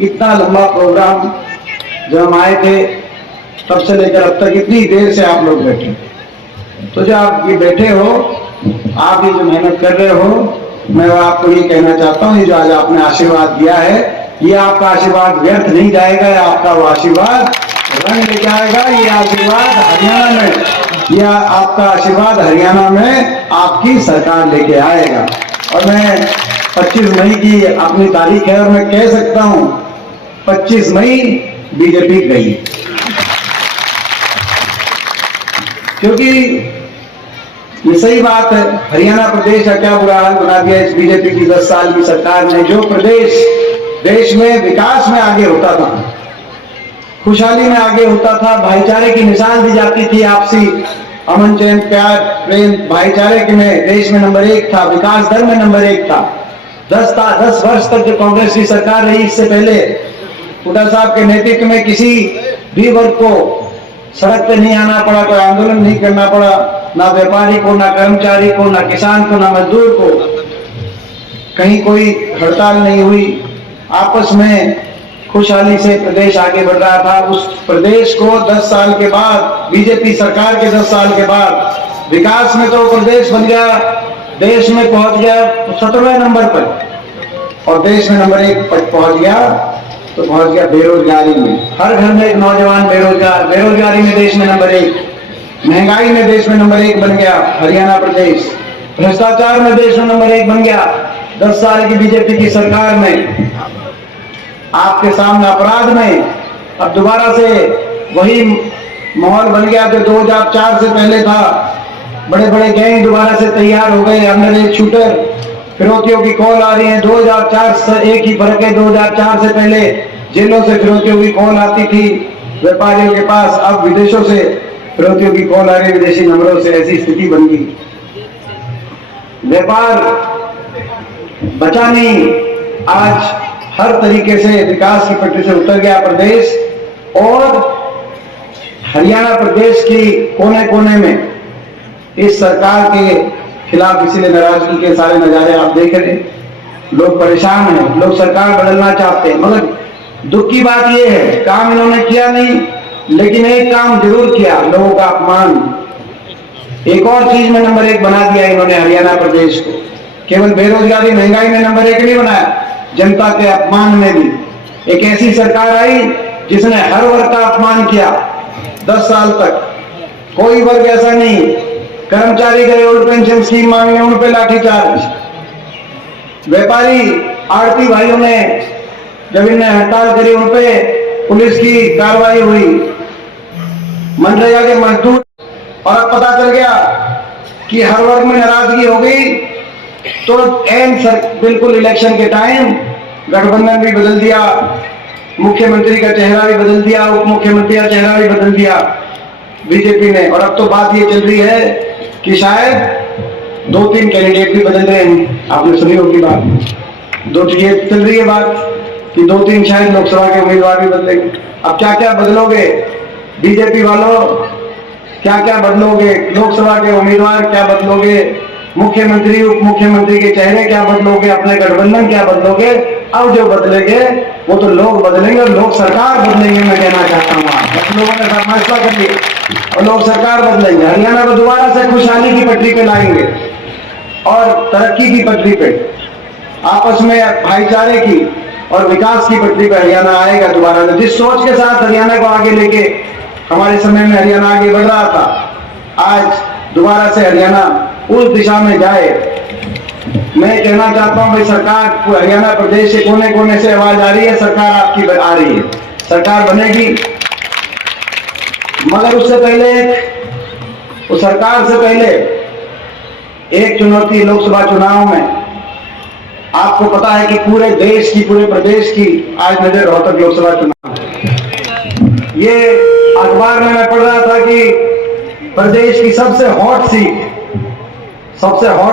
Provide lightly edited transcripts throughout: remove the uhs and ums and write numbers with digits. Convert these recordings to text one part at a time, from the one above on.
इतना लंबा प्रोग्राम जब हम आए थे तब से लेकर अब तक इतनी देर से आप लोग बैठे, तो जो आप ये बैठे हो, आप ये जो मेहनत कर रहे हो, मैं आपको ये कहना चाहता हूँ, ये जो आज आपने आशीर्वाद दिया है, ये आपका आशीर्वाद व्यर्थ नहीं जाएगा। आपका वो आशीर्वाद रंग ले जाएगा। ये आशीर्वाद हरियाणा में, यह आपका आशीर्वाद हरियाणा में आपकी सरकार लेके आएगा। और मैं 25 मई की अपनी तारीख है और मैं कह सकता हूं 25 मई बीजेपी गई, क्योंकि ये सही बात है। हरियाणा प्रदेश का क्या बुरा हाल बना दिया इस बीजेपी की 10 साल की सरकार ने। जो प्रदेश देश में विकास में आगे होता था, खुशहाली में आगे होता था, भाईचारे की मिसाल दी जाती थी, आपसी अमन चैन प्यार प्रेम भाईचारे के में देश में नंबर 1 था, विकास दर में नंबर 1 था। 10 वर्ष तक जो कांग्रेस की सरकार रही, इससे पहले हुड्डा साहब के नेतृत्व में किसी भी वर्ग को सड़क पे नहीं आना पड़ा, कोई आंदोलन नहीं करना पड़ा, ना व्यापारी को, ना कर्मचारी को, ना किसान को, ना मजदूर को, कहीं कोई हड़ताल नहीं हुई। आपस में खुशहाली से प्रदेश आगे बढ़ रहा था। उस प्रदेश को 10 साल के बाद, बीजेपी सरकार के 10 साल के बाद विकास में तो प्रदेश बन गया, देश में पहुंच गया 17वें नंबर पर, और देश में नंबर 1 पर पहुंच गया तो पहुंच गया बेरोजगारी में। हर घर में एक नौजवान बेरोजगार, बेरोजगारी में देश में नंबर 1, महंगाई में देश में नंबर 1 बन गया हरियाणा प्रदेश, भ्रष्टाचार में देश में नंबर 1 बन गया 10 साल की बीजेपी की सरकार में। आपके सामने अपराध में अब दोबारा से वही माहौल बन गया जो 2004 से पहले था। बड़े बड़े गैंग दोबारा से तैयार हो गए, अंडर एज शूटर, फिरौतियों की कॉल आ रही है। 2004 से एक ही फर्क है, 2004 से पहले जेलों से फिरौतियों की कॉल आती थी व्यापारियों के पास, अब विदेशों से फिरौतियों की कॉल आ रही है, विदेशी नंबरों से। ऐसी स्थिति बन गई, व्यापार बचा नहीं। आज हर तरीके से विकास की पटरी से उतर गया प्रदेश, और हरियाणा प्रदेश की कोने कोने में इस सरकार के खिलाफ इसीलिए नाराजगी के सारे नजारे आप देख रहे हैं। लोग परेशान हैं, लोग सरकार बदलना चाहते हैं, मगर दुख की बात यह है काम इन्होंने किया नहीं, लेकिन एक काम जरूर किया, लोगों का अपमान। एक और चीज में नंबर 1 बना दिया इन्होंने हरियाणा प्रदेश को। केवल बेरोजगारी महंगाई में नंबर 1 नहीं बनाया, जनता के अपमान में भी एक ऐसी सरकार आई जिसने हर वर्ग का अपमान किया। 10 साल तक कोई वर्ग ऐसा नहीं, कर्मचारी गए ओल्ड पेंशन स्कीम मांगने, उन पे लाठीचार्ज। व्यापारी आड़ती भाइयों ने जब इन्हें हड़ताल करी, उन पे पुलिस की कार्रवाई हुई। मनरेगा के मजदूर, और अब पता चल गया कि हर वर्ग में नाराजगी हो गई, तो बिल्कुल इलेक्शन के टाइम गठबंधन भी बदल दिया, मुख्यमंत्री का चेहरा भी बदल दिया, उप मुख्यमंत्री का चेहरा भी बदल दिया बीजेपी ने। और अब तो बात ये चल रही है कि शायद 2-3 कैंडिडेट भी बदल रहे हैं। आपने सुनी होगी बात, ये चल रही है बात कि 2-3 शायद लोकसभा के उम्मीदवार भी बदलेंगे। अब क्या क्या बदलोगे बीजेपी वालों, क्या क्या बदलोगे? लोकसभा के उम्मीदवार क्या बदलोगे? मुख्यमंत्री उप मुख्यमंत्री के चेहरे क्या बदलोगे? अपने गठबंधन क्या बदलोगे? अब जो बदलेंगे वो तो लोग बदलेंगे, और लोग सरकार बदलेंगे। मैं कहना चाहता हूँ आप लोगों ने फैसला कर लिया और लोग सरकार बदलेंगे। हरियाणा को दोबारा से खुशहाली की पटरी पे लाएंगे और तरक्की की पटरी पे, आपस में भाईचारे की और विकास की पटरी पे हरियाणा आएगा दोबारा से। जिस सोच के साथ हरियाणा को आगे लेके हमारे समय में हरियाणा आगे बढ़ रहा था, आज दोबारा से हरियाणा उस दिशा में जाए। मैं कहना चाहता हूं भाई, सरकार हरियाणा प्रदेश के कोने कोने से आवाज आ रही है, सरकार आपकी आ रही है, सरकार बनेगी। मगर उससे पहले, उस सरकार से पहले एक चुनौती लोकसभा चुनाव में। आपको पता है कि पूरे देश की, पूरे प्रदेश की आज नजर रोहतक लोकसभा चुनाव। ये अखबार में मैं पढ़ रहा था कि प्रदेश की सबसे हॉट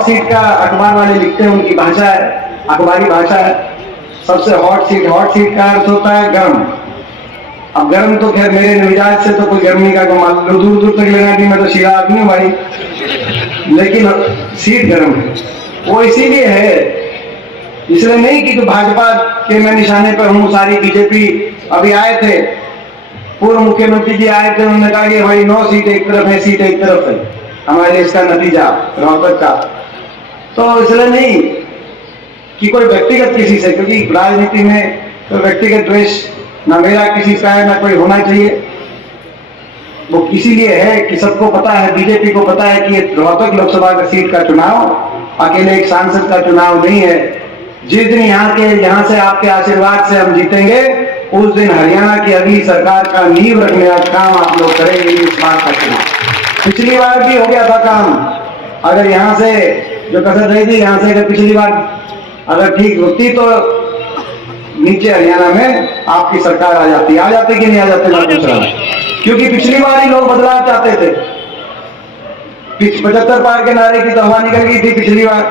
सीट का अखबार वाले लिखते हैं, उनकी भाषा है, अखबारी भाषा है, सबसे हॉट सीट का अर्थ होता है गर्म। अब गर्म तो खैर मेरे मिजाज से तो कोई गर्मी का मालूम दूर दूर तक लेना थी, मैं तो शीरा आदमी हूँ भाई, लेकिन सीट गर्म है। वो इसीलिए है इसलिए नहीं कि तो भाजपा के मैं निशाने पर हूं, सारी बीजेपी। अभी आए थे पूर्व मुख्यमंत्री जी आए थे, उन्होंने कहा कि भाई 9 सीट एक तरफ है, सीट एक तरफ है, हमारे इसका नतीजा रोहतक का। तो इसलिए नहीं कि कोई व्यक्तिगत किसी से, क्योंकि राजनीति में तो व्यक्तिगत द्वेष ना मेरा किसी का है ना कोई होना चाहिए। वो इसीलिए है कि सबको पता है, बीजेपी को पता है कि रोहतक लोकसभा का सीट का चुनाव अकेले एक सांसद का चुनाव नहीं है। जिस दिन यहाँ से आपके आशीर्वाद से हम जीतेंगे, उस दिन हरियाणा की अगली सरकार का नींव रखने का काम आप लोग करेंगे। इस बार का चुनाव पिछली बार भी हो गया था काम, अगर यहाँ से जो कसर रही थी, यहाँ से अगर पिछली बार अगर ठीक होती तो नीचे हरियाणा में आपकी सरकार आ जाती कि नहीं आ जाती, मैं पूछ रहा हूं। क्योंकि पिछली बार ही लोग बदलाव चाहते थे। 75 पार के नारे की तो हवा निकल गई थी, पिछली बार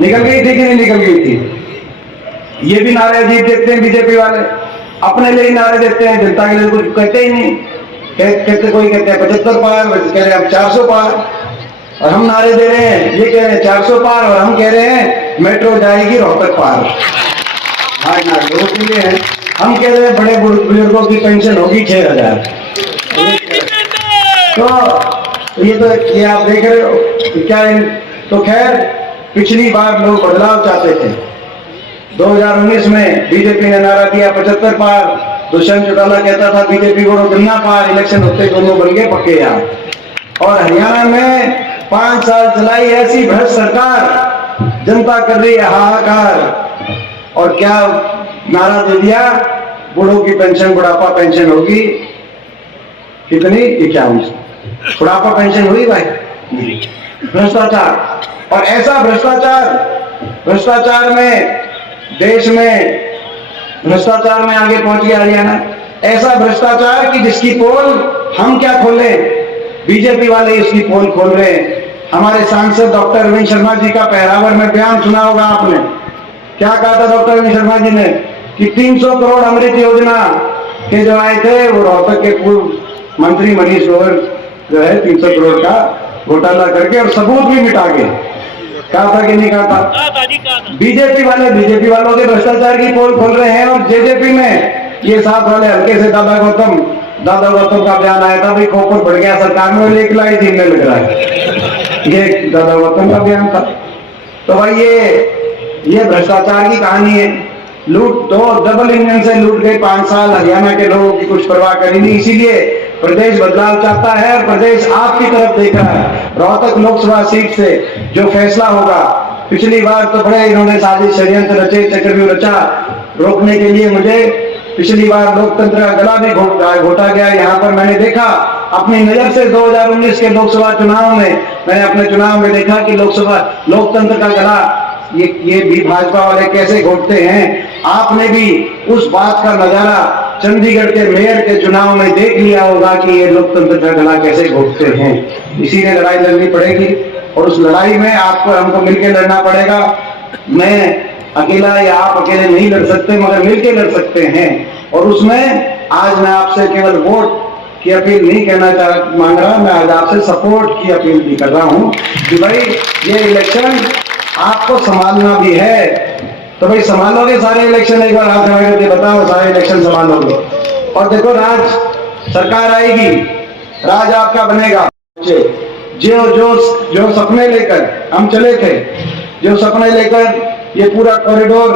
निकल गई थी कि नहीं निकल गई थी। ये भी नारे अजीब देते हैं बीजेपी वाले, अपने लिए ही नारे देते हैं, जनता के लिए कुछ कहते ही नहीं। कहते कोई कहते हैं 75 पार, कह रहे हैं 400 पार, और हम नारे दे रहे हैं, ये कह रहे हैं 400 पार, और हम कह रहे हैं मेट्रो जाएगी रोहतक पार। हाँ नारे के लिए है, हम कह रहे हैं बड़े बुजुर्गों की पेंशन होगी 6000। तो ये आप देख रहे हो क्या है। तो खैर पिछली बार लोग बदलाव चाहते थे। 2019 में बीजेपी ने नारा दिया 75 पार, दुष्यंत चौटाला कहता था बीजेपी को गन्ना पार, इलेक्शन होते दोनों बन गए पक्के यार। और हरियाणा में 5 साल चलाई ऐसी भ्रष्ट सरकार, जनता कर रही है हाहाकार। और क्या नारा दे दिया, बूढ़ों की पेंशन, बुढ़ापा पेंशन होगी कितनी, 51। बुढ़ापा पेंशन हुई भाई, भ्रष्टाचार। और ऐसा भ्रष्टाचार में देश में भ्रष्टाचार में आगे पहुंच गया हरियाणा। ऐसा भ्रष्टाचार कि जिसकी पोल हम क्या खोले, बीजेपी वाले इसकी पोल खोल रहे हैं। हमारे सांसद डॉक्टर रविंद्र शर्मा जी का पहरावर में बयान सुना होगा आपने, क्या कहा था डॉक्टर रविंद्र शर्मा जी ने कि 300 करोड़ अमृत योजना के जो आए थे, वो रोहतक के पूर्व मंत्री मनीष ग्रोवर जो है 300 करोड़ का घोटाला करके और सबूत भी मिटा के कहा था कि नहीं कहा था। बीजेपी वालों के भ्रष्टाचार की पोल खोल रहे हैं। और जेजेपी में ये साथ वाले हल्के से दादा गौतम का बयान आया था, भाई खोपड़ बढ़ गया सरकार में, 1 लाख छीनने लग रहा है, ये दादा गौतम का बयान था। तो भाई ये भ्रष्टाचार की कहानी है। लूट दो, डबल इंजन से लूट गए 5 साल, हरियाणा के लोगों की कुछ परवाह करी नहीं। इसीलिए प्रदेश बदलाव चाहता है और प्रदेश आपकी तरफ देख रहा है। रोहतक लोकसभा सीट से जो फैसला होगा, पिछली बार तो बड़े इन्होंने साजिश षड्यंत्र रचे, चक्रव्यूह रचा रोकने के लिए मुझे। पिछली बार लोकतंत्र का गला भी घोटा गया। यहाँ पर मैंने देखा अपनी नजर से 2019 के लोकसभा चुनाव में, मैंने अपने चुनाव में देखा कि लोकतंत्र का गला ये भी भाजपा वाले कैसे घोटते हैं। आपने भी उस बात का नजारा चंडीगढ़ के मेयर के चुनाव में देख लिया होगा कि ये लोकतंत्र का गला कैसे घोटते हैं। इसीलिए लड़ाई लड़नी पड़ेगी और उस लड़ाई में आपको हमको मिलकर लड़ना पड़ेगा। मैं अकेला या आप अकेले नहीं लड़ सकते, मगर मिलकर लड़ सकते हैं। और उसमें आज मैं आपसे केवल वोट की अपील नहीं मांग रहा, मैं आज आपसे सपोर्ट की अपील भी कर रहा हूं कि भाई ये इलेक्शन आपको संभालना भी है। तो भाई संभालोगे सारे इलेक्शन, एक बार हाथ खड़ा करके बताओ सारे इलेक्शन संभालोगे। और देखो राज सरकार आएगी, राज आपका बनेगा। जो सपने लेकर हम चले थे, जो सपने लेकर ये पूरा कॉरिडोर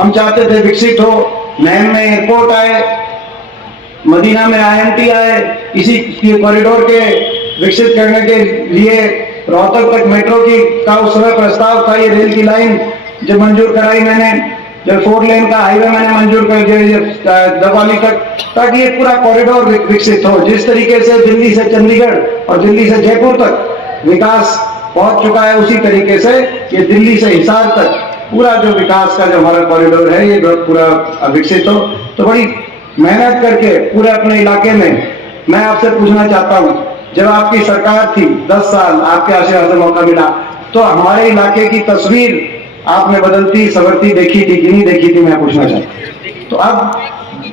हम चाहते थे विकसित हो, नैन में एयरपोर्ट आए, मदीना में IMT आए, इसी कॉरिडोर के विकसित करने के लिए रोहतक तक मेट्रो का उस समय प्रस्ताव था। ये रेल की लाइन जब मंजूर कराई मैंने, जब 4 लेन का हाईवे मैंने मंजूर कर दिया दवाली तक, ताकि ये पूरा कॉरिडोर विकसित हो। जिस तरीके से दिल्ली से चंडीगढ़ और दिल्ली से जयपुर तक विकास पहुंच चुका है, उसी तरीके से ये दिल्ली से हिसार तक पूरा जो विकास का जो हमारा कॉरिडोर है, ये पूरा विकसित हो। तो बड़ी मेहनत करके पूरे अपने इलाके में मैं आपसे पूछना चाहता हूँ, जब आपकी सरकार थी 10 साल, आपके आशीर्वाद से मौका मिला, तो हमारे इलाके की तस्वीर आपने बदलती संवरती देखी थी कि नहीं देखी थी, मैं पूछना चाहता हूँ। तो अब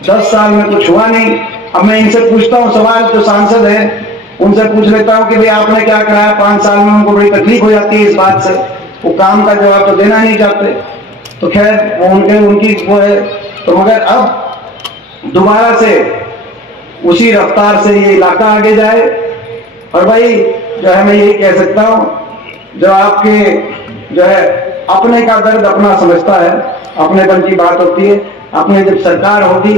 10 साल में कुछ हुआ नहीं। अब मैं इनसे पूछता हूँ सवाल, जो सांसद है उनसे पूछ लेता हूँ कि भाई आपने क्या कराया 5 साल में। उनको बड़ी तकलीफ हो जाती है इस बात से, वो काम का जवाब तो देना नहीं चाहते। तो खैर उनकी वो है। तो मगर अब दोबारा से उसी रफ्तार से ये इलाका आगे जाए। और भाई जो है मैं यही कह सकता हूं, जो आपके जो है अपने का दर्द अपना समझता है, अपनेपन की बात होती है। अपने जब सरकार होगी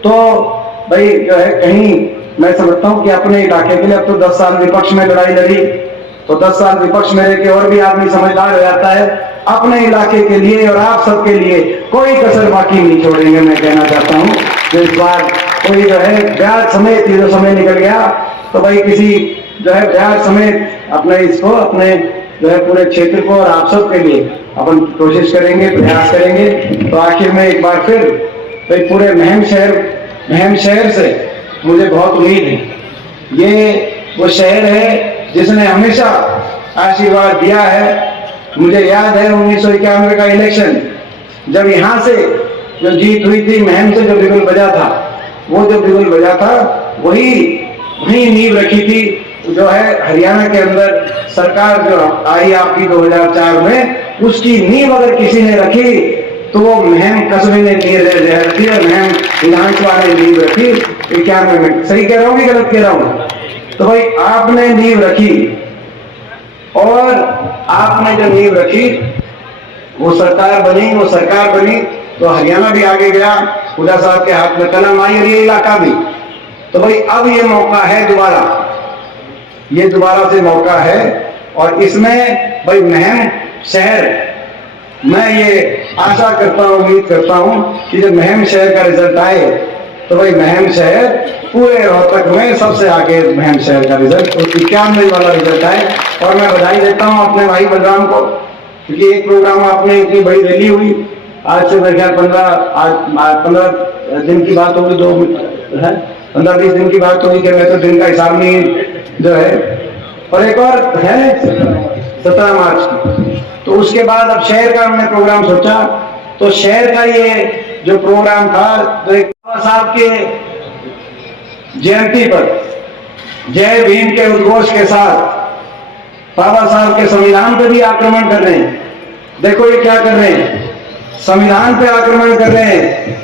तो भाई जो है कहीं मैं समझता हूं कि अपने इलाके के लिए, अब तो 10 साल विपक्ष में लड़ाई लड़ी तो 10 साल विपक्ष में रह के और भी आदमी समझदार हो जाता है। अपने इलाके के लिए और आप सबके लिए कोई कसर बाकी नहीं छोड़ेंगे। मैं कहना चाहता हूं कि इस बार कोई जो है ब्याज समेत, ये जो समय निकल गया तो भाई किसी जो है ब्याज समेत अपने इसको, अपने जो है पूरे क्षेत्र को और आप सब के लिए अपन कोशिश करेंगे, प्रयास करेंगे। तो आखिर में एक बार फिर भाई पूरे महम शहर से मुझे बहुत उम्मीद है। ये वो शहर है जिसने हमेशा आशीर्वाद दिया है। मुझे याद है 1991 का इलेक्शन, जब यहाँ से जो जीत हुई थी, महम से जो बिगुल बजा था, वो जो बिगुल बजा था वही नींव रखी थी जो है हरियाणा के अंदर सरकार जो आई आपकी 2004 में, उसकी नींव अगर किसी ने रखी तो वो महम कस्बे ने नींव रखी और महम विधानसभा ने नींव रखी 91 में। सही कह रहा हूँ कि गलत कह रहा हूँ? तो भाई आपने नींव रखी और आपने जो नींव रखी वो सरकार बनी तो हरियाणा भी आगे गया, हुड्डा साहब के हाथ में कलम आई और ये इलाका भी। तो भाई अब ये मौका है दोबारा से मौका है। और इसमें भाई महम शहर, मैं ये आशा करता हूँ, उम्मीद करता हूँ कि जब महम शहर का रिजल्ट आए तो भाई महम शहर पूरे रोहतक में सबसे आगे महम शहर का रिजल्ट 91 वाला रिजल्ट आए। और मैं बधाई देता हूँ अपने भाई बलराम को, क्योंकि एक प्रोग्राम आपने इतनी बड़ी रैली हुई, आज से मेरे ख्याल 15 दिन की बात होगी, 15-20 दिन की बात होगी कि मैं तो दिन का हिसाब नहीं जो है। और एक और है 17 मार्च की, तो उसके बाद अब शहर का हमने प्रोग्राम सोचा। तो शहर का ये जो प्रोग्राम था, तो एक बाबा साहब के जयंती पर जय भीम के उद्घोष के साथ बाबा साहब के संविधान पे भी आक्रमण कर रहे हैं। देखो ये क्या कर रहे हैं, संविधान पे आक्रमण कर रहे हैं,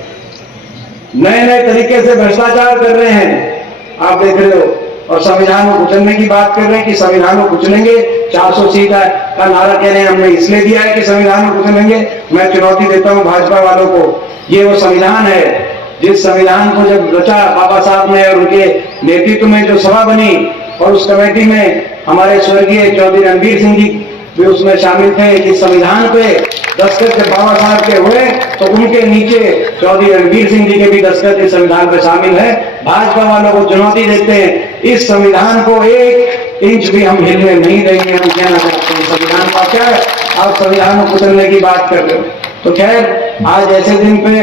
नए तरीके से भ्रष्टाचार कर रहे हैं, आप देख रहे हो। और संविधान को कुचलने की बात कर रहे हैं कि संविधान को कुचलेंगे, 400 सीट का नारा कह रहे हैं हमने इसलिए दिया है कि संविधान को कुचलेंगे। मैं चुनौती देता हूं भाजपा वालों को, ये वो संविधान है जिस संविधान को जब रचा बाबा साहब ने और उनके नेतृत्व में जो सभा बनी, और उस कमेटी में हमारे स्वर्गीय चौधरी रणबीर सिंह जी भी उसमें शामिल थे। कि संविधान पे दस्तखत जब बाबा साहब के हुए तो उनके नीचे चौधरी रणबीर सिंह जी के भी दस्तखत इस संविधान पे शामिल है। भाजपा वालों को चुनौती देते हैं, इस संविधान को 1 इंच भी हम हिलने नहीं देंगे। हम कहना चाहते हैं संविधान का क्या है, आप संविधान को कुचलने की बात कर रहे हो। तो खैर आज ऐसे दिन पे